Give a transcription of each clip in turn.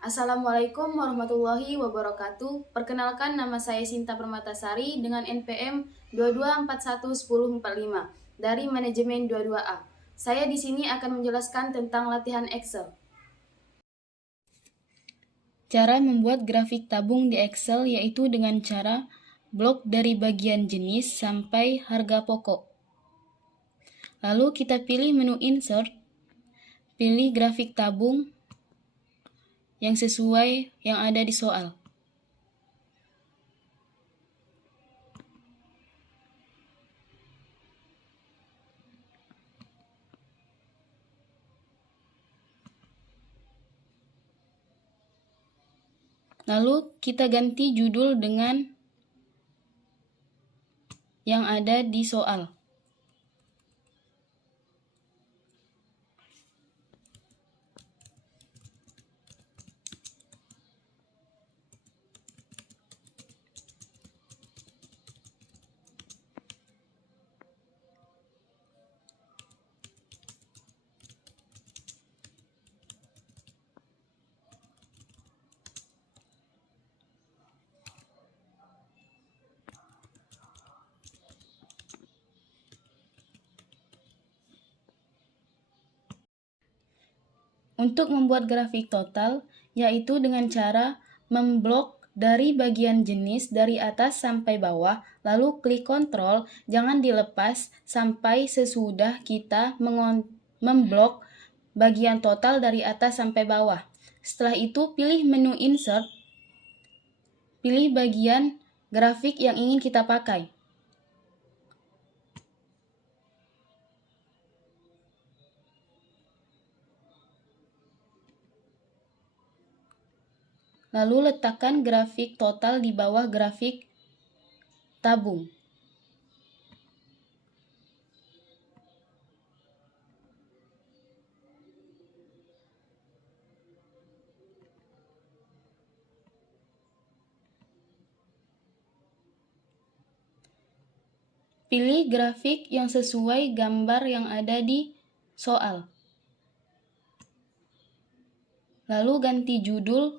Assalamualaikum warahmatullahi wabarakatuh. Perkenalkan, nama saya Sinta Permatasari dengan NPM 22411045 dari Manajemen 22A. Saya di sini akan menjelaskan tentang latihan Excel. Cara membuat grafik tabung di Excel yaitu dengan cara blok dari bagian jenis sampai harga pokok. Lalu kita pilih menu Insert, pilih grafik tabung yang sesuai yang ada di soal. Lalu kita ganti judul dengan yang ada di soal. Untuk membuat grafik total, yaitu dengan cara memblok dari bagian jenis dari atas sampai bawah, lalu klik Ctrl, jangan dilepas sampai sesudah kita memblok bagian total dari atas sampai bawah. Setelah itu, pilih menu Insert, pilih bagian grafik yang ingin kita pakai. Lalu letakkan grafik total di bawah grafik tabung. Pilih grafik yang sesuai gambar yang ada di soal. Lalu ganti judul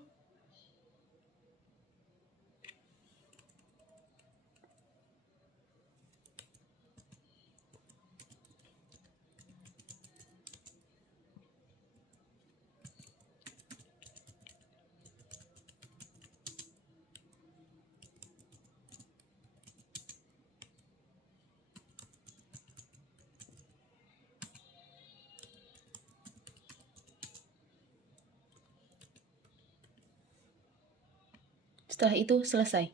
setelah itu selesai.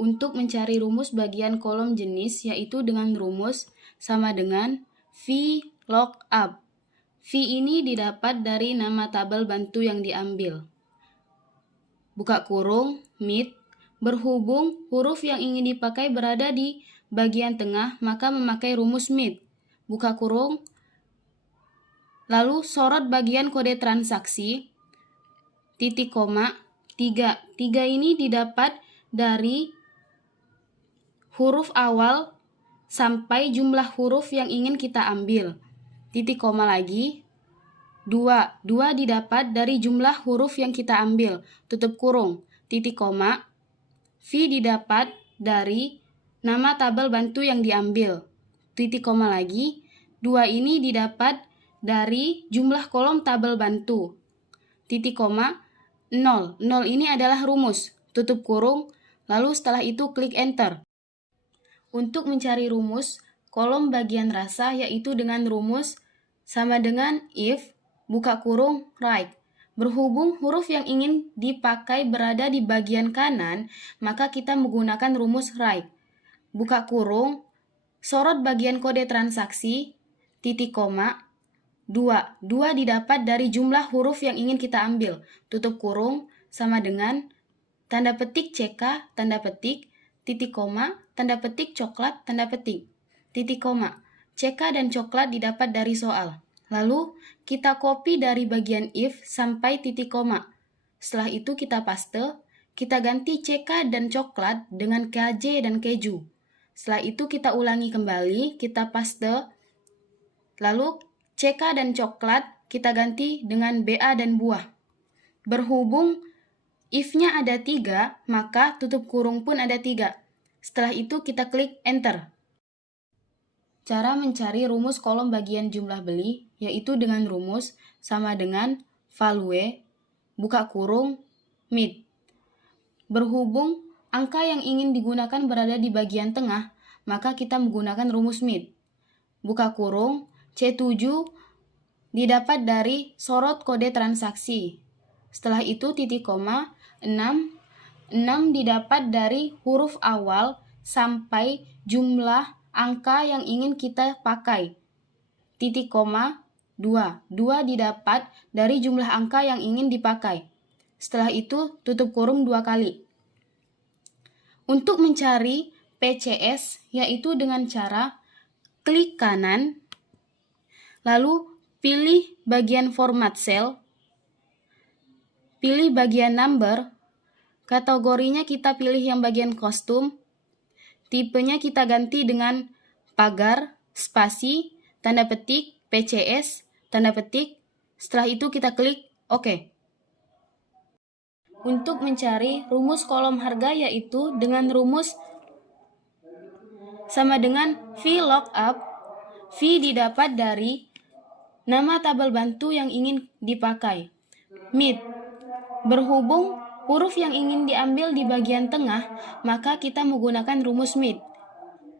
Untuk mencari rumus bagian kolom jenis yaitu dengan rumus sama dengan VLOOKUP. V ini didapat dari nama tabel bantu yang diambil. Buka kurung, mid, berhubung huruf yang ingin dipakai berada di bagian tengah, maka memakai rumus mid. Buka kurung, lalu sorot bagian kode transaksi, titik koma, 3. 3 ini didapat dari huruf awal sampai jumlah huruf yang ingin kita ambil. Titik koma lagi, 2. 2 didapat dari jumlah huruf yang kita ambil. Tutup kurung, titik koma, V didapat dari nama tabel bantu yang diambil. Titik koma lagi, 2 ini didapat dari jumlah kolom tabel bantu. Titik koma, 0. 0 ini adalah rumus. Tutup kurung, lalu setelah itu klik Enter. Untuk mencari rumus kolom bagian rasa yaitu dengan rumus sama dengan if, buka kurung, right. Berhubung huruf yang ingin dipakai berada di bagian kanan, maka kita menggunakan rumus right. Buka kurung, sorot bagian kode transaksi, titik koma, 2. 2 didapat dari jumlah huruf yang ingin kita ambil. Tutup kurung sama dengan tanda petik CK, tanda petik, titik koma, tanda petik coklat, tanda petik, titik koma. CK dan coklat didapat dari soal. Lalu kita copy dari bagian if sampai titik koma. Setelah itu kita paste, kita ganti CK dan coklat dengan KJ dan keju. Setelah itu kita ulangi kembali, kita paste, lalu CK dan coklat kita ganti dengan BA dan buah. Berhubung if-nya ada 3, maka tutup kurung pun ada 3. Setelah itu kita klik enter. Cara mencari rumus kolom bagian jumlah beli yaitu dengan rumus sama dengan value, buka kurung, mid. Berhubung angka yang ingin digunakan berada di bagian tengah, maka kita menggunakan rumus mid. Buka kurung, C7 didapat dari sorot kode transaksi. Setelah itu titik koma, 6 didapat dari huruf awal sampai jumlah angka yang ingin kita pakai. Titik koma, 2 didapat dari jumlah angka yang ingin dipakai. Setelah itu tutup kurung 2 kali. Untuk mencari PCS yaitu dengan cara klik kanan, lalu pilih bagian format cell, pilih bagian number, kategorinya kita pilih yang bagian kostum, tipenya kita ganti dengan pagar, spasi, tanda petik, PCS, tanda petik, setelah itu kita klik OK. Untuk mencari rumus kolom harga yaitu dengan rumus sama dengan VLOOKUP. V didapat dari nama tabel bantu yang ingin dipakai. Mid. Berhubung huruf yang ingin diambil di bagian tengah, maka kita menggunakan rumus mid.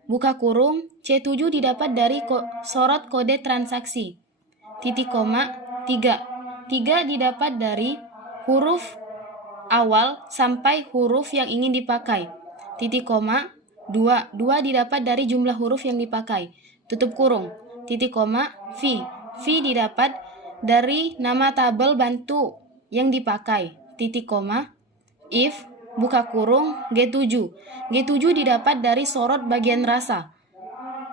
Buka kurung, C7 didapat dari sorot kode transaksi. Titik koma, 3 didapat dari huruf awal sampai huruf yang ingin dipakai. Titik koma, 2 didapat dari jumlah huruf yang dipakai. Tutup kurung. Titik koma, V didapat dari nama tabel bantu yang dipakai. Titik koma, if, buka kurung, G7 didapat dari sorot bagian rasa.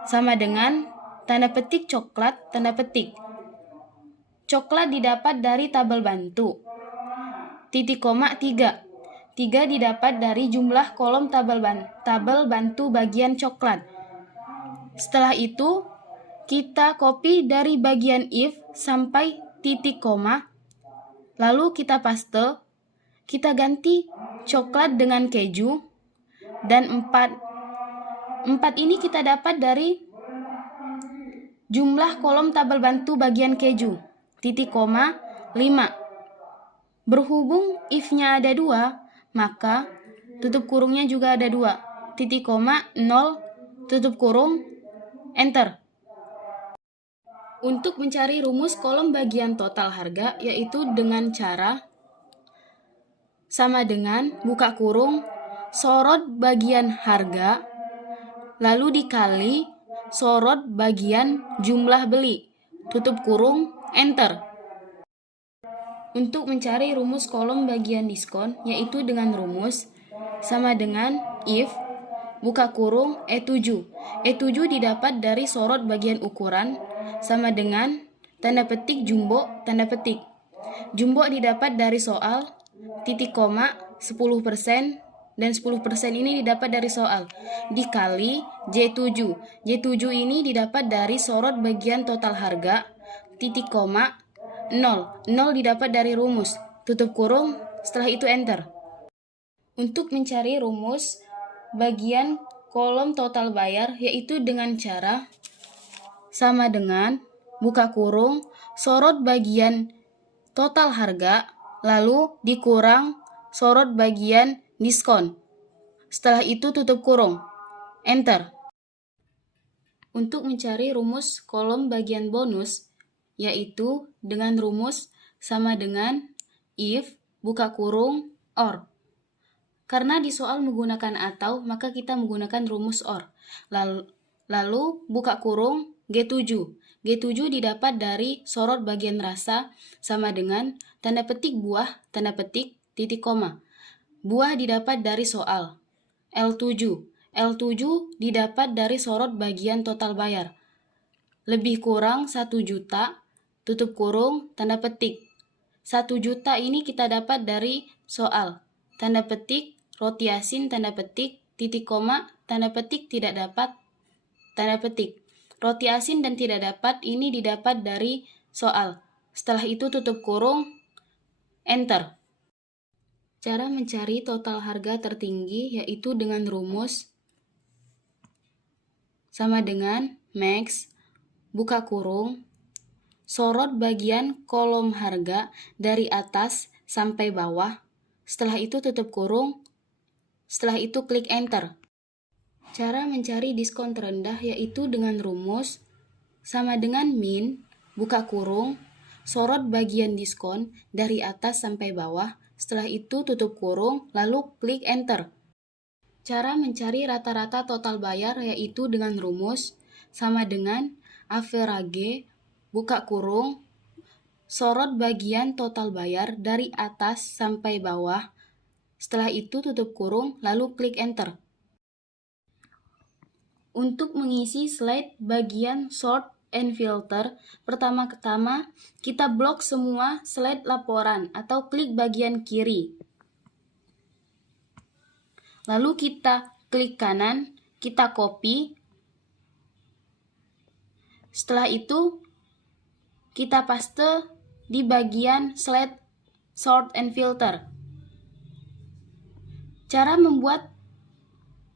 Sama dengan tanda petik coklat, tanda petik. Coklat didapat dari tabel bantu. Titik koma, 3 didapat dari jumlah kolom tabel bantu bagian coklat. Setelah itu, kita copy dari bagian if sampai titik koma, lalu kita paste, kita ganti coklat dengan keju, dan 4 ini kita dapat dari jumlah kolom tabel bantu bagian keju. Titik koma, 5. Berhubung if-nya ada 2, maka tutup kurungnya juga ada 2. Titik koma, 0, tutup kurung, enter. Untuk mencari rumus kolom bagian total harga yaitu dengan cara sama dengan buka kurung, sorot bagian harga, lalu dikali sorot bagian jumlah beli, tutup kurung, enter. Untuk mencari rumus kolom bagian diskon yaitu dengan rumus sama dengan if, buka kurung, E7 didapat dari sorot bagian ukuran sama dengan tanda petik jumbo, tanda petik. Jumbo didapat dari soal, titik koma, 10%, dan 10% ini didapat dari soal. Dikali J7 ini didapat dari sorot bagian total harga, titik koma, 0 didapat dari rumus, tutup kurung, setelah itu enter. Untuk mencari rumus bagian kolom total bayar yaitu dengan cara sama dengan buka kurung, sorot bagian total harga, lalu dikurang sorot bagian diskon. Setelah itu tutup kurung, enter. Untuk mencari rumus kolom bagian bonus yaitu dengan rumus sama dengan if, buka kurung, or. Karena di soal menggunakan atau, maka kita menggunakan rumus or. Lalu buka kurung, G7 didapat dari sorot bagian rasa sama dengan tanda petik buah, tanda petik, titik koma. Buah didapat dari soal. L7 didapat dari sorot bagian total bayar. Lebih kurang 1 juta, tutup kurung, tanda petik. 1 juta ini kita dapat dari soal. Tanda petik, roti asin, tanda petik, titik koma, tanda petik tidak dapat, tanda petik. Roti asin dan tidak dapat ini didapat dari soal. Setelah itu tutup kurung, enter. Cara mencari total harga tertinggi yaitu dengan rumus sama dengan max, buka kurung, sorot bagian kolom harga dari atas sampai bawah, setelah itu tutup kurung, setelah itu klik enter. Cara mencari diskon terendah yaitu dengan rumus sama dengan min, buka kurung, sorot bagian diskon dari atas sampai bawah, setelah itu tutup kurung, lalu klik enter. Cara mencari rata-rata total bayar yaitu dengan rumus sama dengan average, buka kurung, sorot bagian total bayar dari atas sampai bawah, setelah itu tutup kurung, lalu klik enter. Untuk mengisi slide bagian sort and filter, pertama-tama kita blok semua slide laporan atau klik bagian kiri. Lalu kita klik kanan, kita copy. Setelah itu, kita paste di bagian slide sort and filter. Cara membuat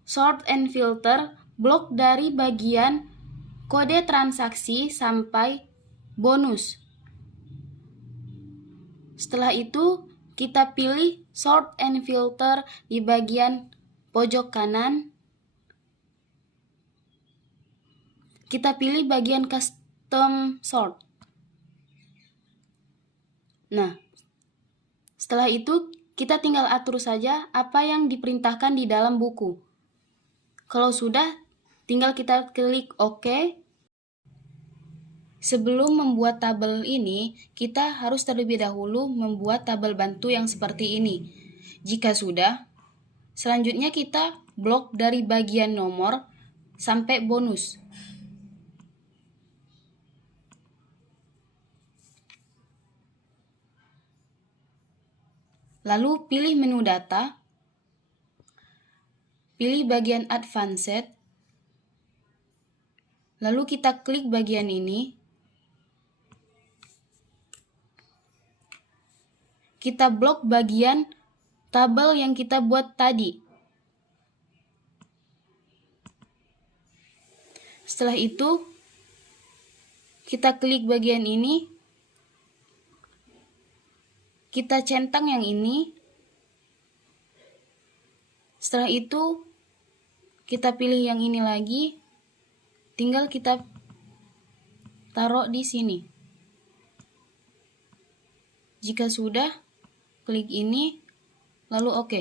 sort and filter, blok dari bagian kode transaksi sampai bonus. Setelah itu, kita pilih sort and filter di bagian pojok kanan. Kita pilih bagian custom sort. Nah, setelah itu kita tinggal atur saja apa yang diperintahkan di dalam buku. Kalau sudah, tinggal kita klik OK. Sebelum membuat tabel ini, kita harus terlebih dahulu membuat tabel bantu yang seperti ini. Jika sudah, selanjutnya kita blok dari bagian nomor sampai bonus. Lalu pilih menu data, pilih bagian advanced, lalu kita klik bagian ini. Kita blok bagian tabel yang kita buat tadi. Setelah itu, kita klik bagian ini. Kita centang yang ini. Setelah itu, kita pilih yang ini lagi. Tinggal kita taruh di sini. Jika sudah, klik ini, lalu OK.